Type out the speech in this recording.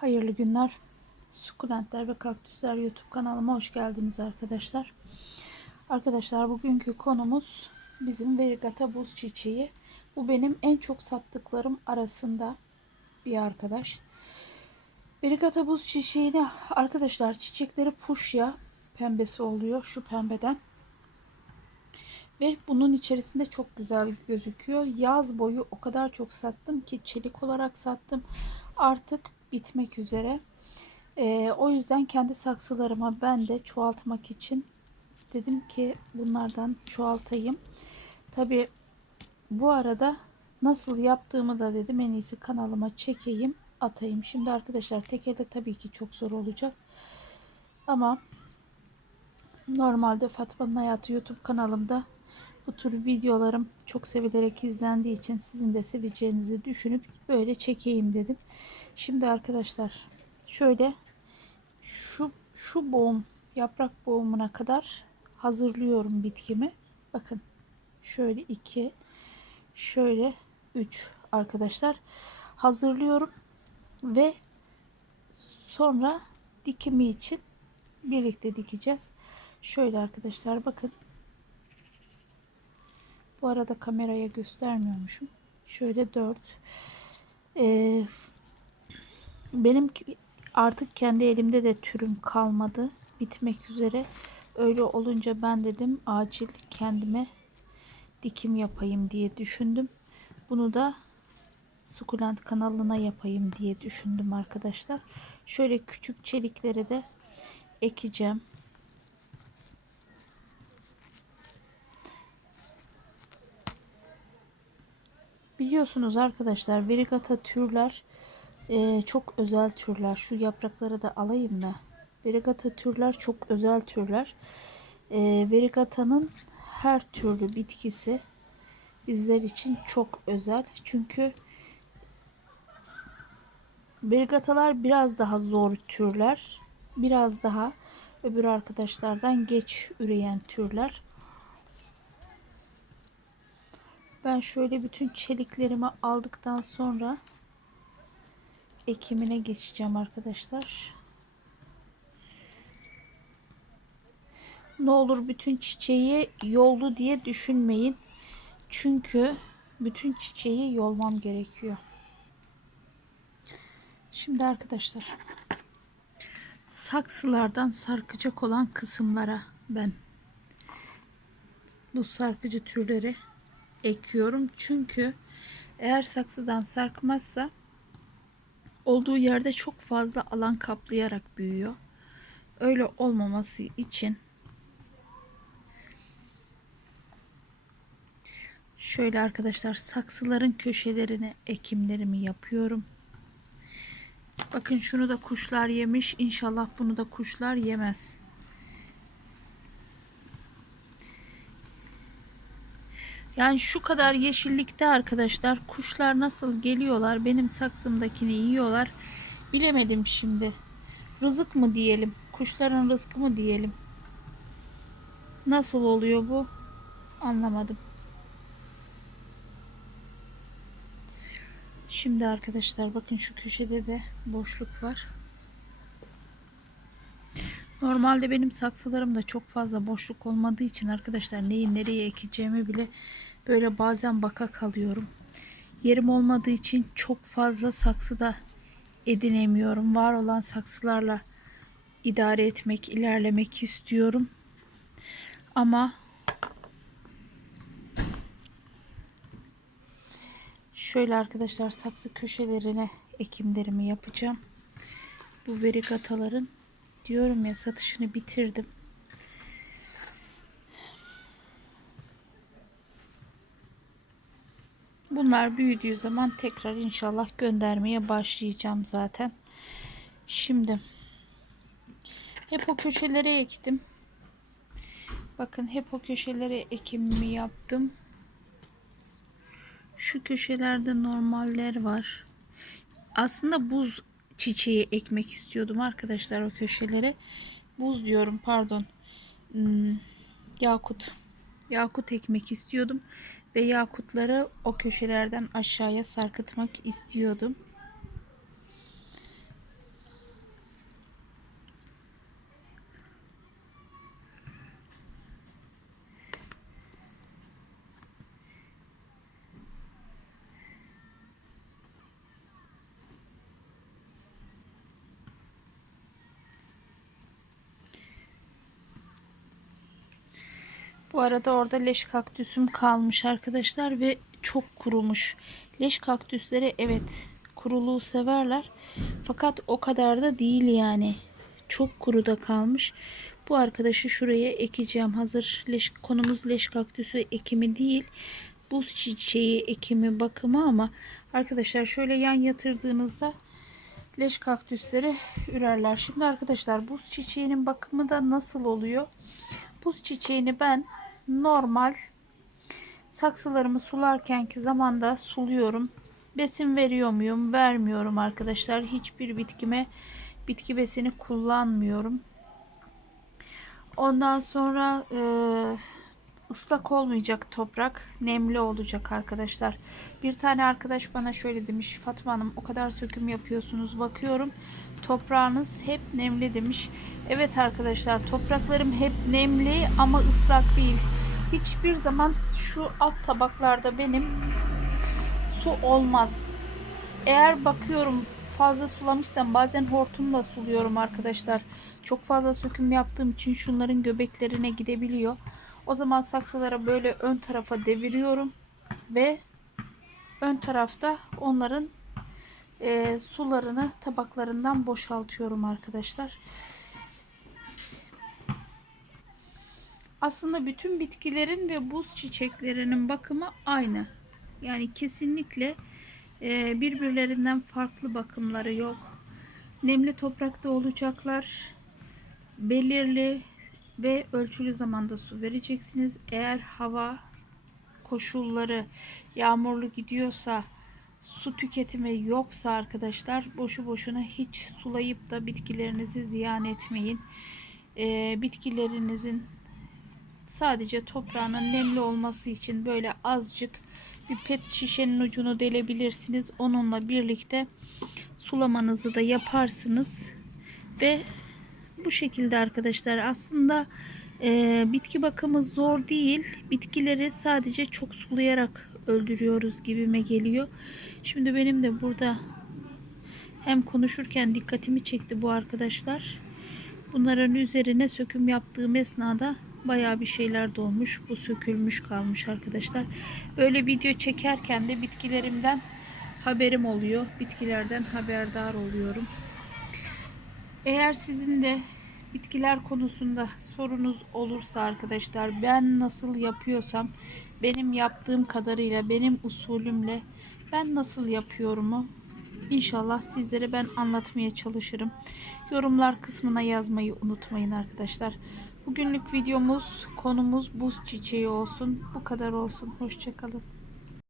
Hayırlı günler. Sukulentler ve kaktüsler YouTube kanalıma hoş geldiniz arkadaşlar. Arkadaşlar bugünkü konumuz bizim verigata buz çiçeği. Bu benim en çok sattıklarım arasında bir arkadaş. Verigata buz çiçeği de arkadaşlar çiçekleri fuşya pembesi oluyor şu pembeden. Ve bunun içerisinde çok güzel gözüküyor. Yaz boyu o kadar çok sattım ki çelik olarak sattım. Artık bitmek üzere. Ee, o yüzden kendi saksılarıma ben de çoğaltmak için dedim ki bunlardan çoğaltayım. Tabi bu arada nasıl yaptığımı da dedim en iyisi kanalıma çekeyim atayım. Şimdi arkadaşlar tek elde tabii ki çok zor olacak. Ama normalde Fatma'nın Hayatı YouTube kanalımda bu tür videolarım çok sevilerek izlendiği için sizin de seveceğinizi düşünüp böyle çekeyim dedim. Şimdi arkadaşlar şöyle şu şu boğum yaprak boğumuna kadar hazırlıyorum bitkimi. Bakın şöyle iki şöyle üç arkadaşlar hazırlıyorum ve sonra dikimi için birlikte dikeceğiz. Şöyle arkadaşlar bakın bu arada kameraya göstermiyormuşum. Şöyle 4. Ee, benim artık kendi elimde de türüm kalmadı. Bitmek üzere. Öyle olunca ben dedim acil kendime dikim yapayım diye düşündüm. Bunu da sukulent kanalına yapayım diye düşündüm arkadaşlar. Şöyle küçük çelikleri de ekeceğim. Biliyorsunuz arkadaşlar verigata türler e, çok özel türler. Şu yaprakları da alayım da. Verigata türler çok özel türler. E, verigata'nın her türlü bitkisi bizler için çok özel. Çünkü verigatalar biraz daha zor türler. Biraz daha öbür arkadaşlardan geç üreyen türler. Ben şöyle bütün çeliklerimi aldıktan sonra ekimine geçeceğim arkadaşlar. Ne olur bütün çiçeği yoldu diye düşünmeyin. Çünkü bütün çiçeği yolmam gerekiyor. Şimdi arkadaşlar saksılardan sarkacak olan kısımlara ben bu sarkıcı türleri ekiyorum. Çünkü eğer saksıdan sarkmazsa olduğu yerde çok fazla alan kaplayarak büyüyor. Öyle olmaması için şöyle arkadaşlar saksıların köşelerine ekimlerimi yapıyorum. Bakın şunu da kuşlar yemiş. İnşallah bunu da kuşlar yemez. Yani şu kadar yeşillikte arkadaşlar kuşlar nasıl geliyorlar benim saksımdakini yiyorlar bilemedim şimdi. Rızık mı diyelim kuşların rızkı mı diyelim. Nasıl oluyor bu anlamadım. Şimdi arkadaşlar bakın şu köşede de boşluk var. Normalde benim saksılarımda çok fazla boşluk olmadığı için arkadaşlar neyi nereye ekeceğimi bile böyle bazen baka kalıyorum. Yerim olmadığı için çok fazla saksıda edinemiyorum. Var olan saksılarla idare etmek, ilerlemek istiyorum. Ama şöyle arkadaşlar saksı köşelerine ekimlerimi yapacağım. Bu verigataların diyorum ya satışını bitirdim. Bunlar büyüdüğü zaman tekrar inşallah göndermeye başlayacağım zaten. Şimdi hep o köşelere ektim. Bakın hep o köşelere ekimimi yaptım. Şu köşelerde normaller var. Aslında buz çiçeği ekmek istiyordum arkadaşlar o köşelere. Buz diyorum pardon. Hmm, yakut. Yakut ekmek istiyordum. Ve yakutları o köşelerden aşağıya sarkıtmak istiyordum. Arada orada leş kaktüsüm kalmış arkadaşlar ve çok kurumuş. Leş kaktüsleri evet kuruluğu severler. Fakat o kadar da değil yani. Çok kuru da kalmış. Bu arkadaşı şuraya ekeceğim. Hazır leş, konumuz leş kaktüsü ekimi değil. Buz çiçeği ekimi bakımı ama arkadaşlar şöyle yan yatırdığınızda leş kaktüsleri ürerler. Şimdi arkadaşlar buz çiçeğinin bakımı da nasıl oluyor? Buz çiçeğini ben normal saksılarımı sularkenki zamanda suluyorum. Besin veriyor muyum? Vermiyorum arkadaşlar. Hiçbir bitkime bitki besini kullanmıyorum. Ondan sonra e, ıslak olmayacak toprak. Nemli olacak arkadaşlar. Bir tane arkadaş bana şöyle demiş. Fatma Hanım o kadar söküm yapıyorsunuz. Bakıyorum toprağınız hep nemli demiş. Evet arkadaşlar topraklarım hep nemli ama ıslak değil. Hiçbir zaman şu alt tabaklarda benim su olmaz. Eğer bakıyorum fazla sulamışsam bazen hortumla suluyorum arkadaşlar. Çok fazla söküm yaptığım için şunların göbeklerine gidebiliyor. O zaman saksılara böyle ön tarafa deviriyorum ve ön tarafta onların e, sularını tabaklarından boşaltıyorum arkadaşlar. Aslında bütün bitkilerin ve buz çiçeklerinin bakımı aynı. Yani kesinlikle e, birbirlerinden farklı bakımları yok. Nemli toprakta olacaklar. Belirli ve ölçülü zamanda su vereceksiniz. Eğer hava koşulları yağmurlu gidiyorsa su tüketimi yoksa arkadaşlar boşu boşuna hiç sulayıp da bitkilerinizi ziyan etmeyin. Ee, bitkilerinizin sadece toprağının nemli olması için böyle azıcık bir pet şişenin ucunu delebilirsiniz. Onunla birlikte sulamanızı da yaparsınız ve bu şekilde arkadaşlar aslında e, bitki bakımı zor değil. Bitkileri sadece çok sulayarak öldürüyoruz gibime geliyor. Şimdi benim de burada hem konuşurken dikkatimi çekti bu arkadaşlar. Bunların üzerine söküm yaptığım esnada bayağı bir şeyler dolmuş. Bu sökülmüş kalmış arkadaşlar. Böyle video çekerken de bitkilerimden haberim oluyor. Bitkilerden haberdar oluyorum. Eğer sizin de bitkiler konusunda sorunuz olursa arkadaşlar ben nasıl yapıyorsam benim yaptığım kadarıyla benim usulümle ben nasıl yapıyorumu inşallah sizlere ben anlatmaya çalışırım. Yorumlar kısmına yazmayı unutmayın arkadaşlar. Bugünlük videomuz konumuz buz çiçeği olsun. Bu kadar olsun. Hoşçakalın.